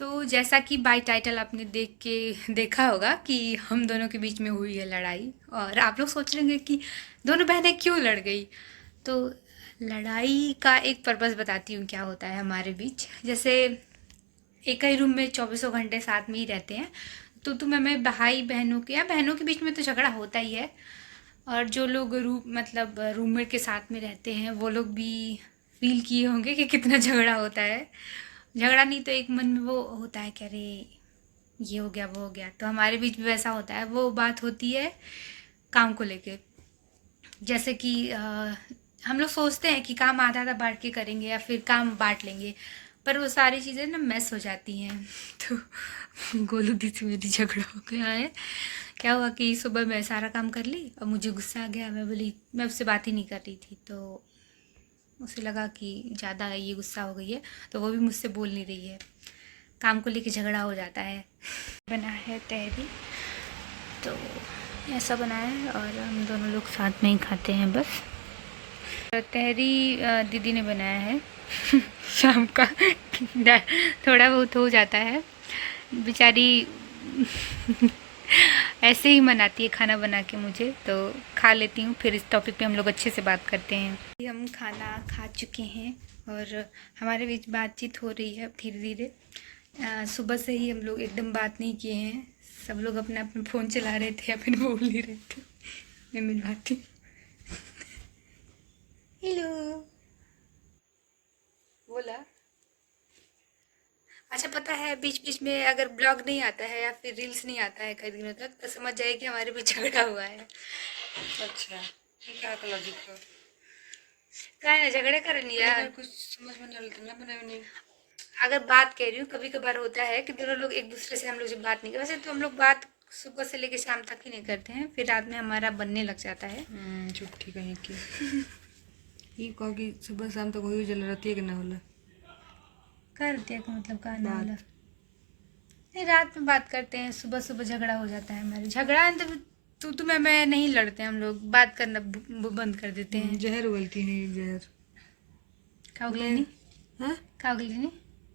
तो जैसा कि बाय टाइटल आपने देखा होगा कि हम दोनों के बीच में हुई है लड़ाई। और आप लोग सोच रहे होंगे कि दोनों बहनें क्यों लड़ गई। तो लड़ाई का एक पर्पस बताती हूँ क्या होता है हमारे बीच। जैसे एक ही रूम में चौबीसों घंटे साथ में ही रहते हैं, तो तुम हमें भाई बहनों के या बहनों के बीच में तो झगड़ा होता ही है। और जो लोग रूममेट के साथ में रहते हैं वो लोग भी फील किए होंगे कि कितना झगड़ा होता है। झगड़ा नहीं तो एक मन में वो होता है कि अरे ये हो गया वो हो गया। तो हमारे बीच भी वैसा होता है। वो बात होती है काम को लेके। जैसे कि हम लोग सोचते हैं कि काम आधा आधा बांट के करेंगे या फिर काम बांट लेंगे, पर वो सारी चीज़ें ना मैस हो जाती हैं। तो गोलू दी से मेरी झगड़ा हो गया है। क्या हुआ कि सुबह मैं सारा काम कर ली और मुझे गुस्सा आ गया। मैं बोली, मैं उससे बात ही नहीं कर रही थी, तो उसे लगा कि ज़्यादा ये गुस्सा हो गई है, तो वो भी मुझसे बोल नहीं रही है। काम को लेके झगड़ा हो जाता है। बना है तहरी, तो ऐसा बना है और हम दोनों लोग साथ में ही खाते हैं बस। तहरी दीदी ने बनाया है शाम का। थोड़ा बहुत हो जाता है बेचारी। ऐसे ही मनाती है खाना बना के मुझे, तो खा लेती हूँ। फिर इस टॉपिक पे हम लोग अच्छे से बात करते हैं। हम खाना खा चुके हैं और हमारे बीच बातचीत हो रही है धीरे धीरे। सुबह से ही हम लोग एकदम बात नहीं किए हैं। सब लोग अपना अपना फ़ोन चला रहे थे या फिर बोल नहीं रहे थे। मैं मिलवाती हूँ। हेलो। बोला। अच्छा, पता है बीच बीच में अगर ब्लॉग नहीं आता है या फिर रील्स नहीं आता है कई दिनों तक, तो समझ जाए कि हमारे बीच झगड़ा हुआ है। अच्छा, ये क्या का लॉजिक है? क्या है ना, झगड़े करनी अगर यार। कुछ समझ में नहीं आता ना बनाए नहीं। अगर बात कह रही हूँ, कभी कभार होता है कि दोनों लोग एक दूसरे से हम लोग जब बात नहीं करते, वैसे तो हम लोग बात सुबह से लेकर शाम तक ही नहीं करते हैं, फिर रात में हमारा बनने लग जाता है। झूठी कहीं की। ये कहो कि सुबह शाम तक वही जल रहती है कि ना होला कर दिया का मतलब का ना वाला। बात। नहीं, रात में बात करते हैं, सुबह सुबह झगड़ा हो जाता है हमारे। झगड़ा है तो तू मैं नहीं लड़ते, हम लोग बात करना बंद कर देते हैं। जहर उगलती है जहर। क्या उगली मैं नहीं? हाँ, क्या उगली नहीं?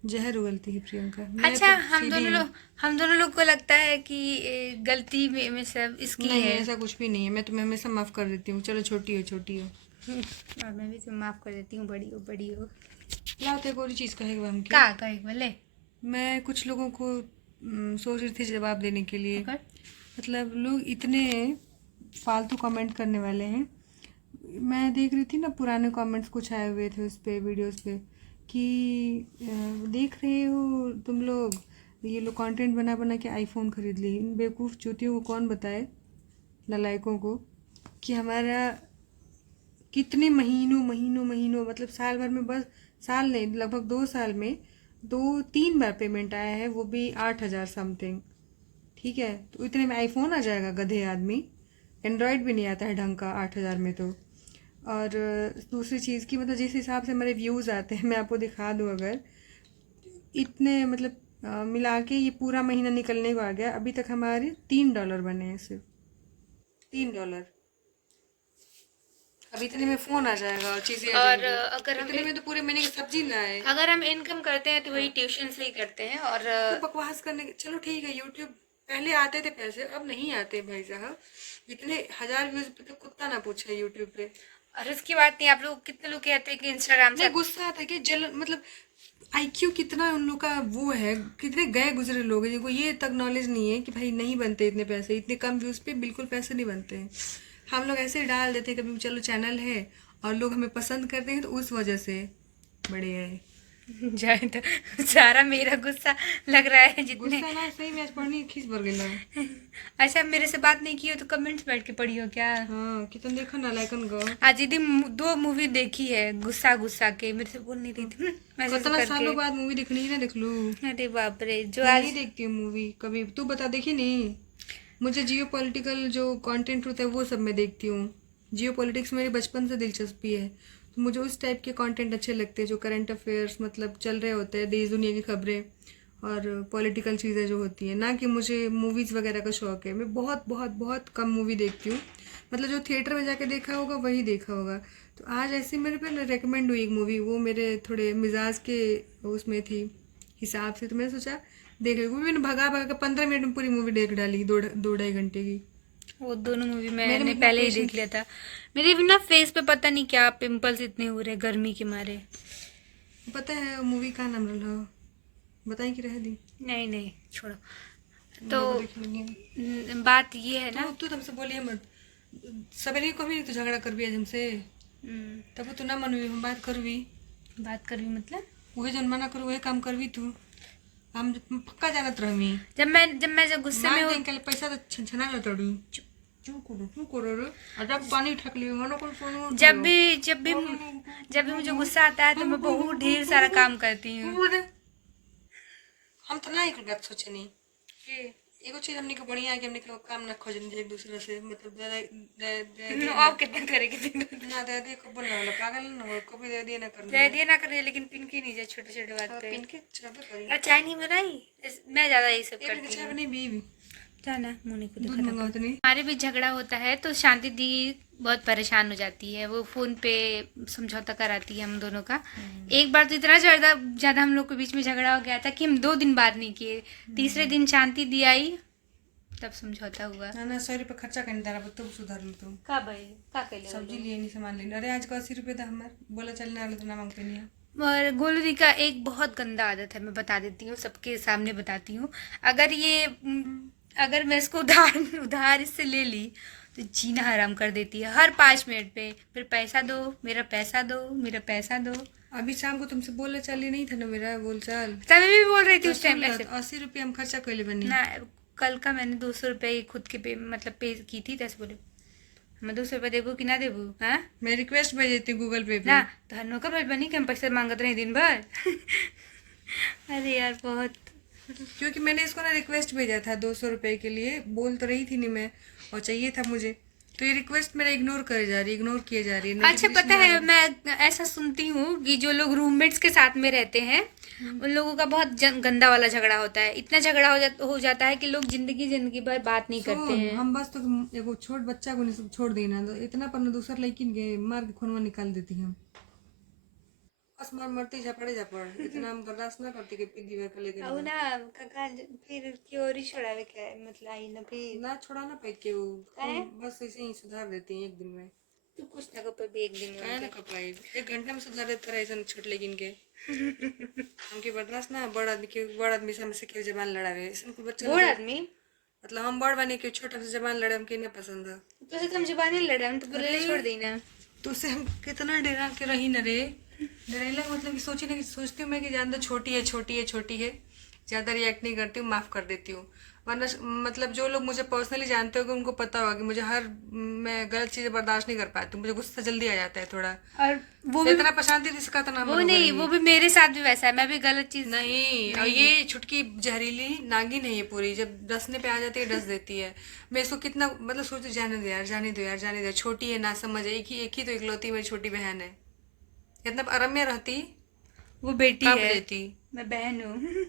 जहर उगलती है प्रियंका। मैं अच्छा, तो सीधी हूँ। हम दोनों लोग को लगता है कि गलती में सब इसकी नहीं, है। ऐसा कुछ भी नहीं है। मैं तुम्हें हमेशा माफ़ कर देती हूँ। चलो छोटी हो छोटी हो। और मैं भी तुम्हें माफ कर देती हूँ, बड़ी हो बड़ी हो। लाओ तो एक और चीज़ कहेगा हमके। का कहे बोले? मैं कुछ लोगों को सोच रही थी जवाब देने के लिए। पकड़। मतलब लोग इतने फालतू कमेंट करने वाले हैं। मैं देख रही थी ना, पुराने कमेंट्स कुछ आए हुए थे उस पे, वीडियोस पे, कि देख रहे हो तुम लोग, ये लोग कंटेंट बना बना के आईफोन खरीद ली। इन बेवकूफ़ चूतियों को कौन बताए, नालायकों को, कि हमारा कितने महीनों महीनों महीनों, मतलब साल भर में, बस साल नहीं, लगभग 2 साल में 2-3 बार पेमेंट आया है, वो भी 8,000 समथिंग। ठीक है, तो इतने में आईफोन आ जाएगा गधे आदमी। एंड्रॉयड भी नहीं आता है ढंग का 8,000 में तो। और दूसरी चीज़ की, मतलब जिस हिसाब से हमारे व्यूज़ आते हैं, मैं आपको दिखा दूँ अगर, इतने मतलब मिला के ये पूरा महीना निकलने को आ गया, अभी तक हमारे $3 बने हैं, सिर्फ $3। अब इतने में फ़ोन आ जाएगा और चीज़ें आ और जाएंगी। इतने में तो पूरे महीने की सब्जी ना आए। अगर हम इनकम करते हैं तो वही ट्यूशन से ही करते हैं। और तो बकवास करने के, चलो ठीक है, यूट्यूब पहले आते थे पैसे, अब नहीं आते भाई साहब। इतने 1,000 व्यूज पे तो कुत्ता ना पूछे यूट्यूब पे। इसकी बात नहीं। आप लोग कितने लोग कहते हैं कि इंस्टाग्राम नहीं, से। गुस्सा आता है कि जल, मतलब आईक्यू कितना उन लोग का वो है, कितने गए गुजरे लोग हैं जिनको ये तक नॉलेज नहीं है कि भाई नहीं बनते इतने पैसे, इतने कम व्यूज पे बिल्कुल पैसे नहीं बनते हैं। हम लोग ऐसे ही डाल देते हैं कभी, चलो चैनल है और लोग हमें पसंद करते हैं तो उस वजह से बड़े हैं। जाए तो सारा मेरा गुस्सा लग रहा है जितने। गुस्सा ना, सही में आज पढ़नी खींच भर गई। अच्छा, मेरे से बात नहीं की हो तो कमेंट्स बैठ के पढ़ी हो क्या? हाँ, कितन देखो ना लाइकन गो। आज दीदी दो मूवी देखी है गुस्सा गुस्सा के, मेरे से बोल नहीं रही थी मैसेज कितना करके। सालों बाद मूवी देखनी है ना, देख लू। अरे बाप रे, जो मैं नहीं आज। देखती हूँ मूवी कभी, तू बता, देखी नहीं। मुझे जियो पॉलिटिकल जो कंटेंट होता है वो सब मैं देखती हूँ। जियो पॉलिटिक्स मेरी बचपन से दिलचस्पी है, तो मुझे उस टाइप के कंटेंट अच्छे लगते हैं जो करंट अफेयर्स, मतलब चल रहे होते हैं देश दुनिया की खबरें और पॉलिटिकल चीज़ें जो होती हैं। ना कि मुझे मूवीज़ वगैरह का शौक है। मैं बहुत बहुत बहुत कम मूवी देखती हूँ। मतलब जो थिएटर में जाके देखा होगा वही देखा होगा। तो आज ऐसे मेरे पे रिकमेंड हुई एक मूवी, वो मेरे थोड़े मिजाज के उसमें थी, हिसाब से। तो मैंने सोचा देख ली, मैंने भगा भगा के 15 मिनट में पूरी मूवी देख डाली, दो ढाई घंटे की। वो दोनों मूवी मेरे में मैंने इतना पहले ही पेशेंस। देख लिया था। मेरे भी ना फेस पे पता नहीं क्या पिंपल्स इतने हो रहे हैं गर्मी के मारे। पता है मूवी का नाम रहा, बताई कि रह दी। नहीं नहीं छोड़ो। हम तो लोग देख लेंगे। बात ये है ना। तू तुमसे बोलिए मत, सवेरे को भी तो झगड़ा कर भी आज हमसे, हम्म, तब तू ना मनवी, हम बात कर भी बात कर भी मतलब वही जन मना करू वही काम कर भी तू, हम पक्का जानत रहमी। जब गुस्से में मार हूँ। दें कल पैसा तो छनछना ना तड़ी। क्यों करो रे, अजब पानी ठक लियो मनो को सुनो। जब भी मुझे गुस्सा आता है तो मैं बहुत ढेर सारा काम करती हूँ। हम तो ना एक बात सोचे नहीं कि एगो चीज हमने को बढ़िया है कि हमने को काम ना खोजन एक दूसरे से, मतलब आप कितना करेगी ना दे दे को बोलने वाला पागल ना हो, कभी दे दिया ना करने दे दिया ना करिए, लेकिन पिन की नहीं जाए छोटे छोटे बात पे। पिन के छबे करी और चाय नहीं बनाई। मैं ज्यादा यही सब एक करती चाय हूँ। बनी भी जाना मुनी को दूध दिखा था। मंगाओ तो नहीं। हमारे बीच झगड़ा होता है तो शांति दी बहुत परेशान हो जाती है। वो फोन पे समझौता कराती है हम दोनों का। एक बार तो इतना ज्यादा ज्यादा हम लोग के बीच में झगड़ा हो गया था कि हम 2 दिन बात नहीं किए। तीसरे दिन शांति दी आई तब समझौता हुआ। ना ना 100 रुपये खर्चा करने तारा तुम सुधार लो तुम। का भाई का कहले सब्जी लिए नहीं सामान लेने, अरे आज का 80 रुपये था हमार, बोला चलने वाले तो ना मांगते नहीं है। और गोलू दी का एक बहुत गंदा आदत है, मैं बता देती हूँ, सबके सामने बताती हूँ। अगर ये अगर मैं इसको उधार उधार इससे ले ली तो जीना हराम कर देती है हर 5 मिनट पे। फिर पैसा दो, मेरा पैसा दो, मेरा पैसा दो। अभी शाम को तुमसे बोले चाली नहीं था ना मेरा बोल चाल, तभी भी बोल रही थी उस टाइम ऐसे 80 रुपये हम खर्चा कर ले बनी ना। कल का मैंने 200 रुपये खुद के पे मतलब पे की थी, तैसे बोले मैं 200 रुपये देबू कि ना देबू। हाँ मैं रिक्वेस्ट भेज देती हूँ गूगल पे ना तो हर नौकर भेज बनी कि हम पैसे मांगते रहे दिन भर। अरे यार बहुत। क्योंकि मैंने इसको ना रिक्वेस्ट भेजा था 200 रुपये के लिए, बोल तो रही थी नहीं मैं, और चाहिए था मुझे, तो ये रिक्वेस्ट मेरा इग्नोर करे जा रही, इग्नोर किए जा रही है। अच्छा पता है, मैं ऐसा सुनती हूँ कि जो लोग रूममेट्स के साथ में रहते हैं उन लोगों का बहुत गंदा वाला झगड़ा होता है। इतना झगड़ा हो जाता है कि लोग जिंदगी भर बात नहीं करते हैं। हम बस तो एगो छोट बच्चा को नहीं छोड़ देना तो इतना पर दूसर लड़किन के मार के खूनवा निकाल देती हम, बस मार मरती झपड़े झपड़, इतना हम बर्दाश्त ना करती कि पीली कर लेके और ना काका फिर की और ही छोड़ावे के मतलब आई ना फिर ना छोड़ा ना पाई के वो काहे? बस ऐसे ही सुधार देती हैं एक दिन में। तू कुछ ना कर भी एक दिन में काहे ना कर पाई, 1 घंटा में सुधार देते रहे ऐसा छोट लेकिन के हमके बर्दाश्त ना, बड़ आदमी से हमसे क्यों जबान लड़ावे, ऐसा कोई बच्चा बूढ़ आदमी मतलब हम बड़ बने के छोटा से जबान लड़े हमके नहीं पसंद है। तो से हम जुबान नहीं लड़ रहे, हम तो बोले छोड़ देना। तो उससे हम कितना डरा के रही न रे, डरेला मतलब कि सोची ना कि सोचती हूँ मैं कि जान दो छोटी है छोटी है छोटी है, ज़्यादा रिएक्ट नहीं करती हूँ, माफ़ कर देती हूँ। वरना मतलब जो लोग मुझे पर्सनली जानते होंगे उनको पता होगा कि मुझे मैं गलत चीज़ें बर्दाश्त नहीं कर पाती हूँ, मुझे गुस्सा जल्दी आ जाता है थोड़ा। और वो भी इतना प्रशांति इसका तो नाम वो नहीं, वो भी मेरे साथ भी वैसा है, मैं भी गलत चीज नहीं। और ये छुटकी जहरीली नागिन है ये पूरी, जब डसने पे आ जाती है डस देती है। मैं इसको कितना मतलब सोचती जाने दो यार, जाने दो यार, जाने दो, छोटी है ना समझ, एक ही तो इकलौती मेरी छोटी बहन है, इतना अरम्य रहती वो बेटी कब है, देती। मैं बहन हूँ।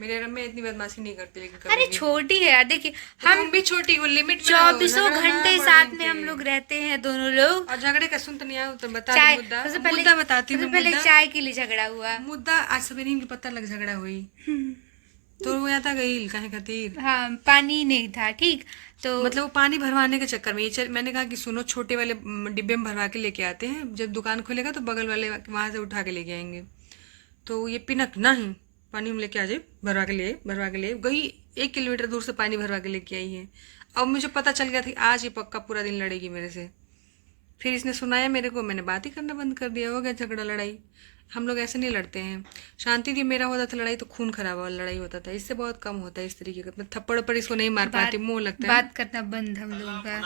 मेरे रम्य इतनी बदमाशी नहीं करती लेकिन कभी अरे भी। छोटी है यार, देखिए हम हम भी छोटी हो, लिमिट में रहो, 24 झगड़ा ना घंटे बढ़ो साथ में इनके। हम लोग रहते हैं दोनों लोग। और झगड़े का सुन तो नहीं आया तो बता चाय दो मुद्दा, सबसे पहले मुद्दा बताती हूँ सबसे पहले मुद्दा। चाय के लिए झगड़ा हुआ। मुद्दा आज सवेरे इनके पता लग झगड़ा हुई तो वो आता गई काहे खातिर, हाँ पानी नहीं था ठीक तो मतलब वो पानी भरवाने के चक्कर में मैंने कहा कि सुनो छोटे वाले डिब्बे में भरवा के लेके आते हैं, जब दुकान खोलेगा तो बगल वाले वहां से उठा के लेके आएंगे। तो ये पिनक नहीं पानी हम लेके आ जाए, भरवा के लिए गई 1 किलोमीटर दूर से पानी भरवा के लेके आई है। अब मुझे पता चल गया था आज ये पक्का पूरा दिन लड़ेगी मेरे से। फिर इसने सुनाया मेरे को, मैंने बात ही करना बंद कर दिया, हो गया झगड़ा लड़ाई। हम लोग ऐसे नहीं लड़ते हैं। शांति दी मेरा होता था लड़ाई तो खून खराब वाला लड़ाई होता था, इससे बहुत कम होता है इस तरीके का, मैं थप्पड़ पर इसको नहीं मार पाती, मुंह लगता है। बात करना बंद हम लोगों का।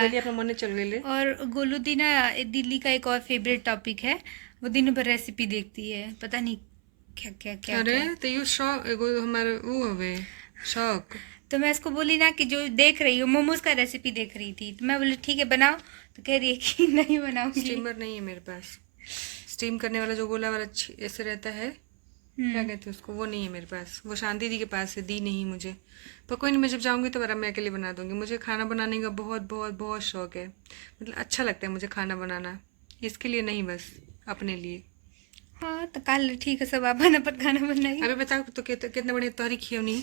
बोलिए अपना मन चल गए। और गोलू दी ना दिल्ली का एक और फेवरेट टॉपिक है, वो दिन भर रेसिपी देखती है, पता नहीं क्या क्या क्या अरे क्या। तो यू शौक एगो हमारे वो हवे शौक। तो मैं उसको बोली ना कि जो देख रही हो मोमोज का रेसिपी देख रही थी, तो मैं बोली ठीक है बनाओ, तो कह रही है कि नहीं बनाऊंगी। स्टीमर नहीं है मेरे पास, स्टीम करने वाला जो गोला वाला ऐसे रहता है, क्या कहते हैं उसको, वो नहीं है मेरे पास, वो शांति दी के पास है, दी नहीं मुझे। पर कोई नहीं, मैं जब जाऊंगी तो मैं अकेले बना दूंगी। मुझे खाना बनाने का बहुत बहुत बहुत शौक है, मतलब अच्छा लगता है मुझे खाना बनाना, इसके लिए नहीं बस अपने लिए। हाँ तो कल ठीक है, सब अपन अपन खाना बनाई। अबे बताओ तो कितना बढ़िया तोहरी खियवनी।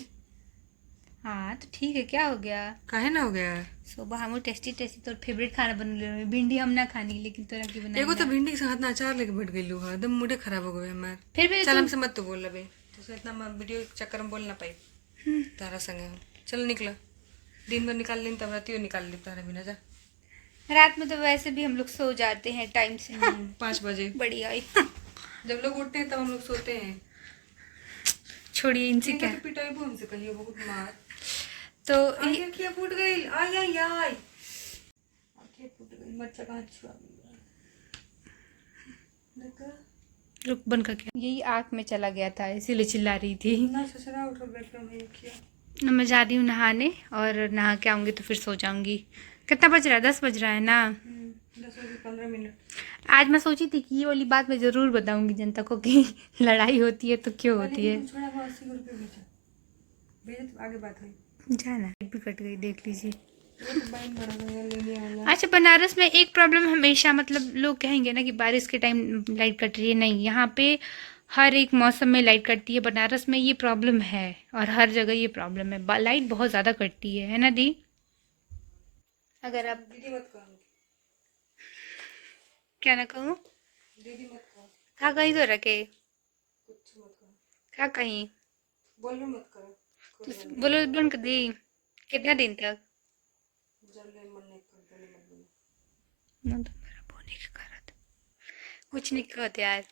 हाँ तो ठीक है, क्या हो गया। काहे ना हो गया। सुबह हम टेस्टी टेस्टी तोर फेवरेट खाना बन ले, भिंडी हम ना खानी लेकिन तोरा की बनाई एगो तो ना। भिंडी के साथ ना अचार लेके बैठ गई है, एकदम मूडे खराब हो गए हमार। फिर भी चल तुम हमसे मत तो बोल अबे, तो इतना वीडियो के चक्कर में बोल ना पाई तारा संगे हम। चल निकला, दिन भर निकाल ली तब रातियों निकाल ली तारा बिना जा। रात में तो वैसे भी हम लोग सो जाते हैं टाइम से। 5 बजे बढ़िया ही। जब लोग उठते हैं तब हम लोग सोते हैं। छोड़िए इनसे क्या। पिटाई भी हमसे कहिए बहुत मार। तो आँखें क्या फूट गई, आई आई आई आँखें फूट गई, बच्चा कहाँ छुआ गया। देखा रुक बन का क्या, यही आँख में चला गया था इसीलिए चिल्ला रही थी। ना ससुरा उठ बैठ कर मैं किया। अब मैं जा रही हूँ नहाने, और नहा के आऊँगी तो फिर सो जाऊँगी। कितना बज रहा है, 10 बज रहा है ना। 10 बजे 15 मिनट। आज मैं सोची थी कि ये वाली बात मैं ज़रूर बताऊँगी जनता को कि लड़ाई होती है तो क्यों होती है। छोड़ा वो 80 रुपये भेजा तो आगे बात हुई। जाना भी कट गई, देख लीजिए। वो तो बाइन बड़ा गया लेने वाला। अच्छा, बनारस में एक प्रॉब्लम हमेशा, मतलब लोग कहेंगे ना कि बारिश के टाइम लाइट कट रही है, नहीं, यहाँ पे हर एक मौसम में लाइट कटती है। बनारस में ये प्रॉब्लम है और हर जगह ये प्रॉब्लम है, लाइट बहुत ज़्यादा कटती है ना दी। अगर आप दीदी मत कहो, क्या ना कहूँ, दीदी मत कहो, कहाँ कहीं तो रखे, कुछ मत कहो, क्या कहीं, बोल भी मत करो। तो बोलो बंद कर दी। कितना दिन तक। जब ले मन नहीं करता नहीं मत बोलो। मन तो मेरा बोने की करत कुछ नहीं कहते यार,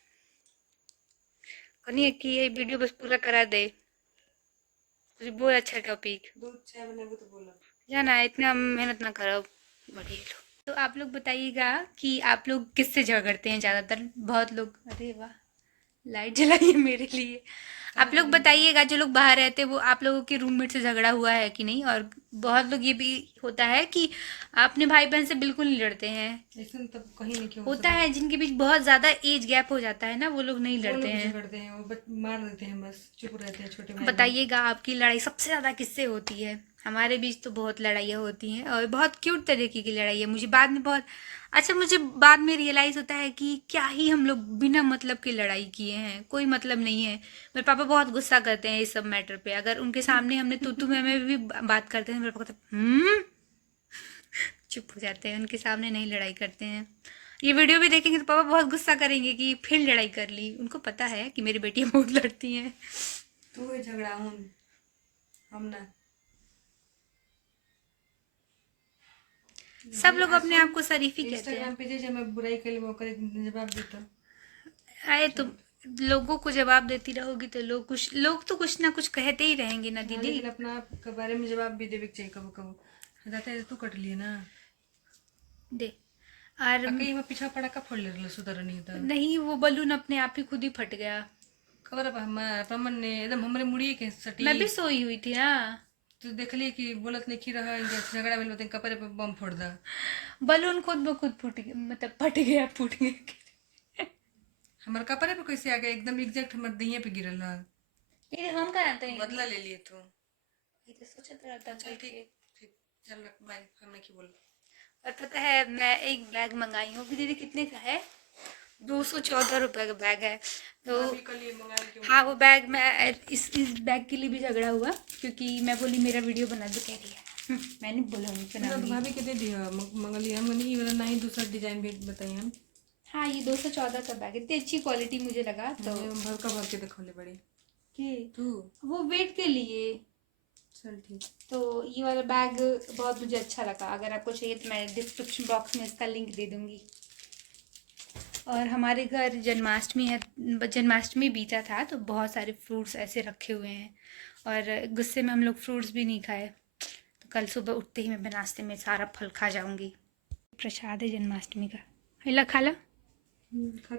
कहनी कि ये वीडियो बस पूरा करा दे, कुछ बहुत अच्छा टॉपिक। दूध चाय बनाबो तो बोलो। जाना है, इतना मेहनत ना करो, बढ़िया लोग। तो आप लोग बताइएगा कि आप लोग किससे झगड़ते हैं ज़्यादातर। बहुत लोग, अरे वाह, लाइट जलाइए मेरे लिए। आप लोग बताइएगा, जो लोग बाहर रहते हैं वो आप लोगों के रूममेट से झगड़ा हुआ है कि नहीं। और बहुत लोग ये भी होता है कि अपने भाई बहन से बिल्कुल नहीं लड़ते हैं। ऐसा तब कहीं नहीं क्यों होता है जिनके बीच बहुत ज़्यादा एज गैप हो जाता है ना, वो लोग नहीं वो लड़ते लोग हैं। झगड़ते हैं, वो मार देते हैं, बस चुप रहते हैं छोटे भाई। बताइएगा आपकी लड़ाई सबसे ज़्यादा किससे होती है। हमारे बीच तो बहुत लड़ाइयाँ होती हैं और बहुत क्यूट तरीके की लड़ाई है। मुझे बाद में बहुत अच्छा, मुझे बाद में रियलाइज़ होता है कि क्या ही हम लोग बिना मतलब की लड़ाई किए हैं, कोई मतलब नहीं है। मेरे पापा बहुत गुस्सा करते हैं इस सब मैटर पे। अगर उनके सामने हमने तू में भी बात करते हैं, मेरे पापा कहते चुप हो जाते हैं, उनके सामने नहीं लड़ाई करते हैं। ये वीडियो भी देखेंगे तो पापा बहुत गुस्सा करेंगे कि फिर लड़ाई कर ली। उनको पता है कि मेरी बेटियां बहुत लड़ती हैं। तू ही झगड़ा हूँ हम ना। सब लोग अपने आप को शरीफ ही कहते हैं। इंस्टाग्राम पे जे मैं बुराई कर वो करे जवाब देता। आए तो लोगों को जवाब देती रहोगी तो लोग तो कुछ ना कुछ कहते ही रहेंगे ना दीदी। लेकिन अपना आप के बारे में जवाब भी देवे के चाहिए कबो कबो। जाते है तू कट लिए ना दे और कहीं में पीछा पड़ा का फोड़ ले रहा सुधर नहीं था। नहीं, वो बलून अपने आप ही खुद ही फट गया। खबर है हमारा पमन ने एकदम हमारे मुड़ी के सटी। मैं भी सोई हुई थी ना। तो देख ली कि बोलत नहीं खी रहा झगड़ा मिल बताए कपड़े पे बम फोड़ दा। बलून खुद ब खुद फूट गया, मतलब फट गया, फूट गया। हमारे कपड़े पे कैसे आ गया एकदम एग्जैक्ट हमारे दहिया पे गिरल है। ये हम कराते हैं, बदला ले लिए तू। ये तो सोचत रहता चल था ठीक ठीक चल रख बाय हम नहीं बोल। और पता है मैं एक बैग मंगाई हूँ, दीदी कितने का है, 214 रुपये का बैग है। तो अभी कल ये मंगा के हाँ, वो बैग मैं इस बैग के लिए भी झगड़ा हुआ, क्योंकि मैं बोली मेरा वीडियो बना दो, कह रही है मैंने बोला नहीं बनाऊंगी। भाभी के दे दिया मंगली हम नहीं वाला नहीं दूसरा डिजाइन भी बताइए हम। हाँ, ये 214 का बैग है, इतनी अच्छी क्वालिटी मुझे लगा। तो भर का भर के देखो ले बड़ी कि तू वो वेट के लिए। चल ठीक। तो ये वाला बैग बहुत मुझे अच्छा लगा। अगर आपको चाहिए तो मैं डिस्क्रिप्शन बॉक्स में इसका लिंक दे दूँगी। और हमारे घर जन्माष्टमी है, जन्माष्टमी बीता था तो बहुत सारे फ्रूट्स ऐसे रखे हुए हैं, और गुस्से में हम लोग फ्रूट्स भी नहीं खाए। तो कल सुबह उठते ही मैं नाश्ते में सारा फल खा जाऊंगी। प्रसाद है जन्माष्टमी का, हिला खा लो।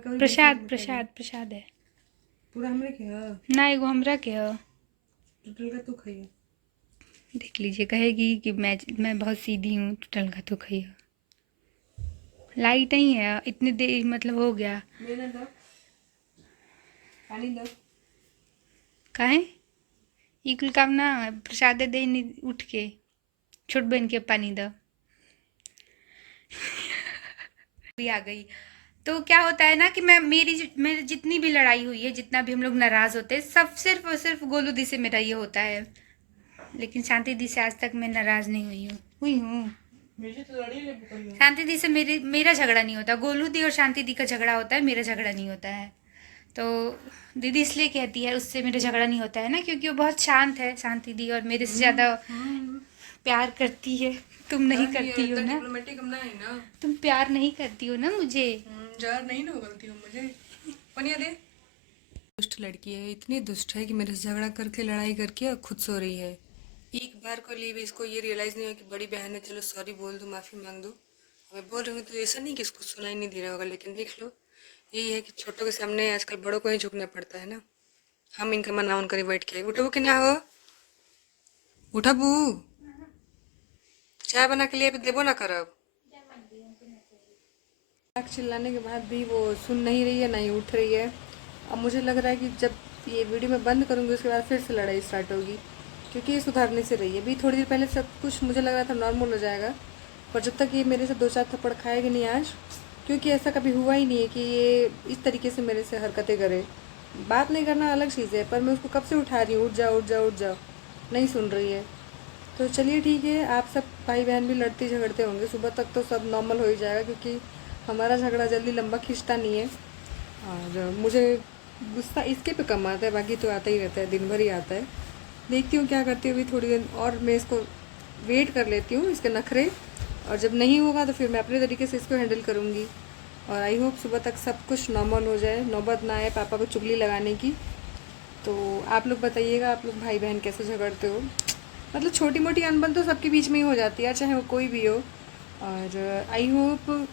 प्रसाद प्रसाद प्रसाद है। पूरा हमरे के है ना, एगो हमरा के है। टोटल का तू खाइए। देख लीजिए, कहेगी कि मैं बहुत सीधी हूँ, टोटल का तो खाइए। लाइट नहीं है इतनी देर, मतलब हो गया। मेरा दो पानी दो। काहे ई कुल काम ना, प्रसाद दे नहीं उठ के, छोट बहन के पानी दो। भी आ गई तो क्या होता है ना कि मेरी जितनी भी लड़ाई हुई है, जितना भी हम लोग नाराज़ होते हैं, सब सिर्फ़ और सिर्फ़ गोलू दी से मेरा ये होता है। लेकिन शांति दी से आज तक मैं नाराज़ नहीं हुई हूँ। शांति दी से मेरा झगड़ा नहीं होता। गोलू दी और शांति दी का झगड़ा होता है, मेरा झगड़ा नहीं होता है। तो दीदी इसलिए कहती है उससे मेरा झगड़ा नहीं होता है ना, क्योंकि वो बहुत शांत है शांति दी, और मेरे से ज़्यादा प्यार करती है। तुम नहीं करती हो ना, डिप्लोमेटिक हम ना है ना। तुम प्यार नहीं करती हो ना मुझे। जार नहीं ना गलती हो मुझे। पनिया दे। दुष्ट लड़की है, इतनी दुष्ट है कि मेरे से झगड़ा करके लड़ाई करके और खुद सो रही है। एक बार को लिए भी इसको ये रियलाइज़ नहीं हुआ कि बड़ी बहन है, चलो सॉरी बोल दूँ, माफ़ी मांग दूँ। मैं बोल रही हूँ तो ऐसा नहीं कि इसको सुनाई नहीं दे रहा होगा, लेकिन देख लो, यही है कि छोटों के सामने आजकल बड़ों को ही झुकना पड़ता है ना। हम इनका मनावन करी बैठ के, उठो कि ना हो, उठा बू, चाय बना के लिए देबो ना करब। चिल्लाने के बाद भी वो सुन नहीं रही है, ना ही उठ रही है। अब मुझे लग रहा है कि जब ये वीडियो मैं बंद करूँगी उसके बाद फिर से लड़ाई स्टार्ट होगी, क्योंकि ये सुधारने से रही है। अभी थोड़ी देर पहले सब कुछ मुझे लग रहा था नॉर्मल हो जाएगा, पर जब तक ये मेरे से 2-4 थप्पड़ खाएगी नहीं आज, क्योंकि ऐसा कभी हुआ ही नहीं है कि ये इस तरीके से मेरे से हरकतें करे। बात नहीं करना अलग चीज़ है, पर मैं उसको कब से उठा रही हूँ, उठ जाओ उठ जाओ उठ जाओ, नहीं सुन रही है। तो चलिए ठीक है, आप सब भाई बहन भी लड़ते झगड़ते होंगे, सुबह तक तो सब नॉर्मल हो ही जाएगा, क्योंकि हमारा झगड़ा जल्दी लंबा खींचता नहीं है। और मुझे गुस्सा इसके पे कम आता है, बाकी तो आता ही रहता है, दिन भर ही आता है। देखती हूँ क्या करती हूँ, अभी थोड़ी देर और मैं इसको वेट कर लेती हूँ, इसके नखरे, और जब नहीं होगा तो फिर मैं अपने तरीके से इसको हैंडल करूँगी। और आई होप सुबह तक सब कुछ नॉर्मल हो जाए, नौबत ना आए पापा को चुगली लगाने की। तो आप लोग बताइएगा, आप लोग भाई बहन कैसे झगड़ते हो? मतलब छोटी मोटी अनबन तो सबके बीच में ही हो जाती है, चाहे वो कोई भी हो। और आई होप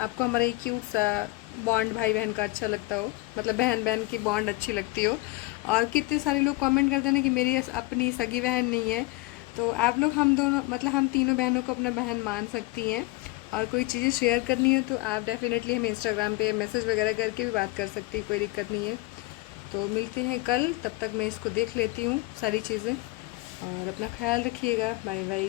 आपको हमारा ये क्यूट सा बॉन्ड भाई बहन का अच्छा लगता हो, मतलब बहन बहन की बॉन्ड अच्छी लगती हो। और कितने सारे लोग कमेंट करते हैं ना कि मेरी अपनी सगी बहन नहीं है, तो आप लोग हम दोनों, मतलब हम तीनों बहनों को अपना बहन मान सकती हैं। और कोई चीज़ें शेयर करनी हो तो आप डेफिनेटली हमें इंस्टाग्राम पे मैसेज वगैरह करके भी बात कर सकती है, कोई दिक्कत नहीं है। तो मिलते हैं कल, तब तक मैं इसको देख लेती हूँ सारी चीज़ें, और अपना ख्याल रखिएगा। Bye bye.